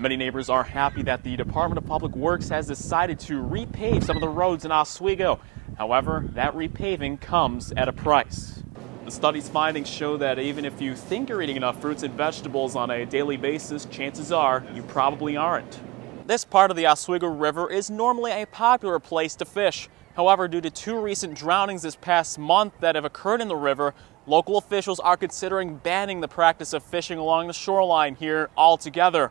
Many neighbors are happy that the Department of Public Works has decided to repave some of the roads in Oswego. However, that repaving comes at a price. The study's findings show that even if you think you're eating enough fruits and vegetables on a daily basis, chances are you probably aren't. This part of the Oswego River is normally a popular place to fish. However, due to 2 recent drownings this past month that have occurred in the river, local officials are considering banning the practice of fishing along the shoreline here altogether.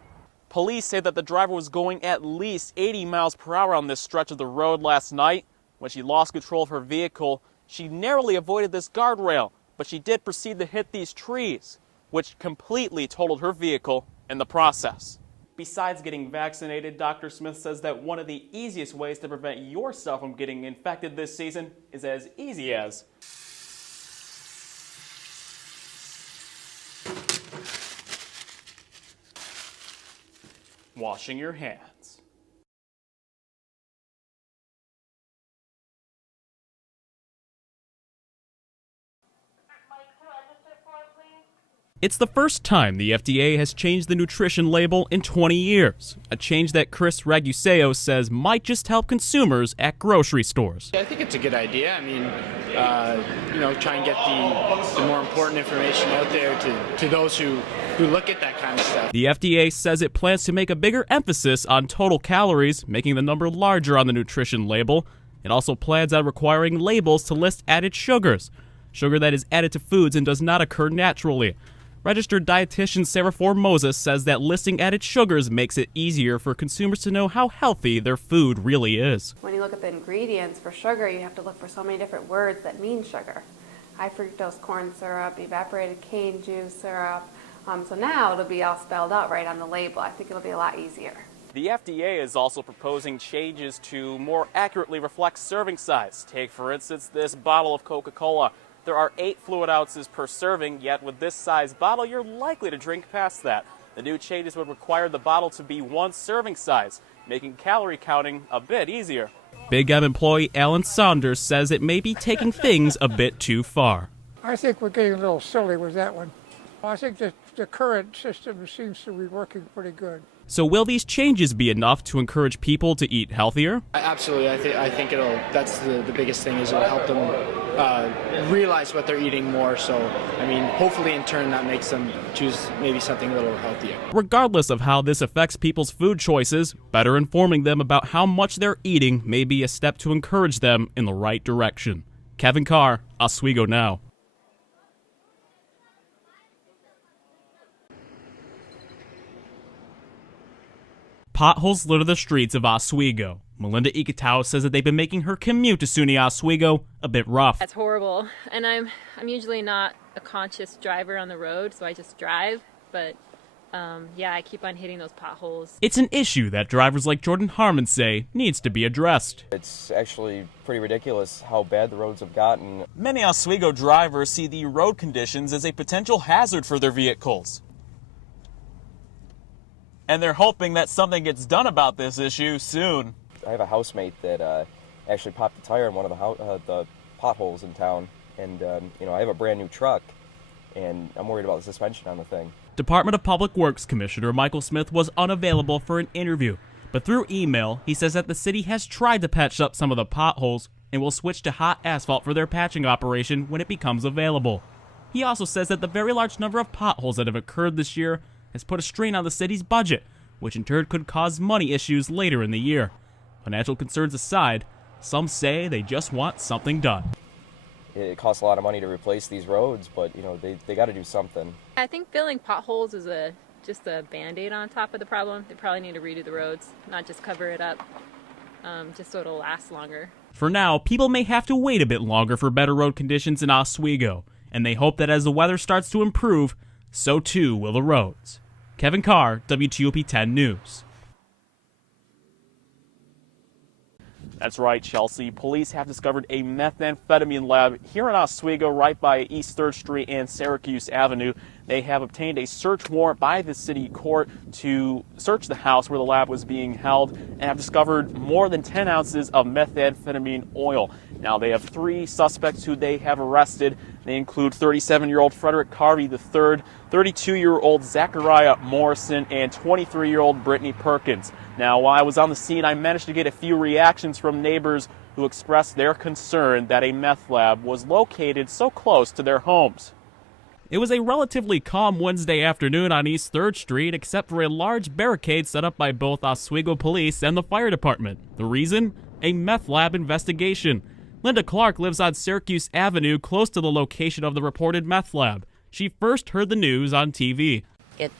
Police say that the driver was going at least 80 miles per hour on this stretch of the road last night. When she lost control of her vehicle, she narrowly avoided this guardrail, but she did proceed to hit these trees, which completely totaled her vehicle in the process. Besides getting vaccinated, Dr. Smith says that one of the easiest ways to prevent yourself from getting infected this season is as easy as washing your hands. It's the first time the FDA has changed the nutrition label in 20 years, a change that Chris Raguseo says might just help consumers at grocery stores. I think it's a good idea. I mean, try and get the more important information out there to those who look at that kind of stuff. The FDA says it plans to make a bigger emphasis on total calories, making the number larger on the nutrition label. It also plans on requiring labels to list added sugars, sugar that is added to foods and does not occur naturally. Registered dietitian Sarah Formosa says that listing added sugars makes it easier for consumers to know how healthy their food really is. When you look at the ingredients for sugar, you have to look for so many different words that mean sugar. High fructose corn syrup, evaporated cane juice syrup. So now it'll be all spelled out right on the label. I think it'll be a lot easier. The FDA is also proposing changes to more accurately reflect serving size. Take, for instance, this bottle of Coca-Cola. There are 8 fluid ounces per serving, yet with this size bottle, you're likely to drink past that. The new changes would require the bottle to be 1 serving size, making calorie counting a bit easier. Big M employee Alan Saunders says it may be taking things a bit too far. I think we're getting a little silly with that one. I think that the current system seems to be working pretty good. So will these changes be enough to encourage people to eat healthier? Absolutely. I think that's the biggest thing is it'll help them realize what they're eating more. So, I mean, hopefully in turn that makes them choose maybe something a little healthier. Regardless of how this affects people's food choices, better informing them about how much they're eating may be a step to encourage them in the right direction. Kevin Carr, Oswego Now. Potholes litter the streets of Oswego. Melinda Iketau says that they've been making her commute to SUNY Oswego a bit rough. That's horrible, and I'm usually not a conscious driver on the road, so I just drive, but yeah, I keep on hitting those potholes. It's an issue that drivers like Jordan Harmon say needs to be addressed. It's actually pretty ridiculous how bad the roads have gotten. Many Oswego drivers see the road conditions as a potential hazard for their vehicles. And they're hoping that something gets done about this issue soon. I have a housemate that actually popped a tire in one of the potholes in town. And, I have a brand new truck, and I'm worried about the suspension on the thing. Department of Public Works Commissioner Michael Smith was unavailable for an interview. But through email, he says that the city has tried to patch up some of the potholes and will switch to hot asphalt for their patching operation when it becomes available. He also says that the very large number of potholes that have occurred this year has put a strain on the city's budget, which in turn could cause money issues later in the year. Financial concerns aside, some say they just want something done. It costs a lot of money to replace these roads, but they got to do something. I think filling potholes is just a Band-Aid on top of the problem. They probably need to redo the roads, not just cover it up, just so it'll last longer. For now, people may have to wait a bit longer for better road conditions in Oswego, and they hope that as the weather starts to improve, so too will the roads. Kevin Carr, WTOP 10 News. That's right, Chelsea. Police have discovered a methamphetamine lab here in Oswego, right by East 3rd Street and Syracuse Avenue. They have obtained a search warrant by the city court to search the house where the lab was being held and have discovered more than 10 ounces of methamphetamine oil. Now, they have 3 suspects who they have arrested. They include 37-year-old Frederick Carr III, 32-year-old Zachariah Morrison, and 23-year-old Brittany Perkins. Now, while I was on the scene, I managed to get a few reactions from neighbors who expressed their concern that a meth lab was located so close to their homes. It was a relatively calm Wednesday afternoon on East 3rd Street, except for a large barricade set up by both Oswego Police and the fire department. The reason? A meth lab investigation. Linda Clark lives on Syracuse Avenue, close to the location of the reported meth lab. She first heard the news on TV. It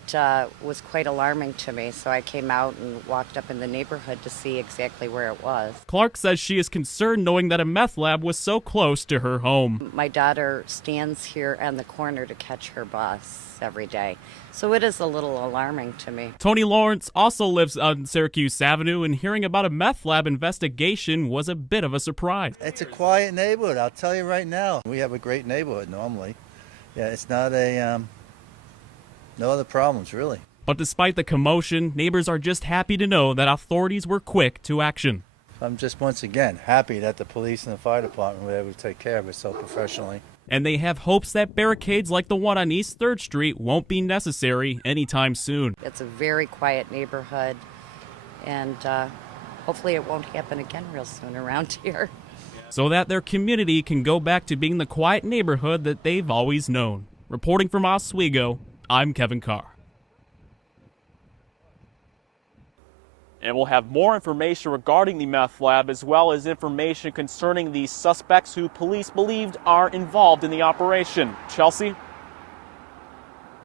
was quite alarming to me, so I came out and walked up in the neighborhood to see exactly where it was. Clark says she is concerned knowing that a meth lab was so close to her home. My daughter stands here on the corner to catch her bus every day, so it is a little alarming to me. Tony Lawrence also lives on Syracuse Avenue, and hearing about a meth lab investigation was a bit of a surprise. It's a quiet neighborhood, I'll tell you right now. We have a great neighborhood normally. Yeah, it's not a... no other problems, really. But despite the commotion, neighbors are just happy to know that authorities were quick to action. I'm just, once again, happy that the police and the fire department were able to take care of it so professionally. And they have hopes that barricades like the one on East 3rd Street won't be necessary anytime soon. It's a very quiet neighborhood, and hopefully it won't happen again real soon around here. So that their community can go back to being the quiet neighborhood that they've always known. Reporting from Oswego, I'm Kevin Carr. And we'll have more information regarding the meth lab, as well as information concerning the suspects who police believed are involved in the operation. Chelsea?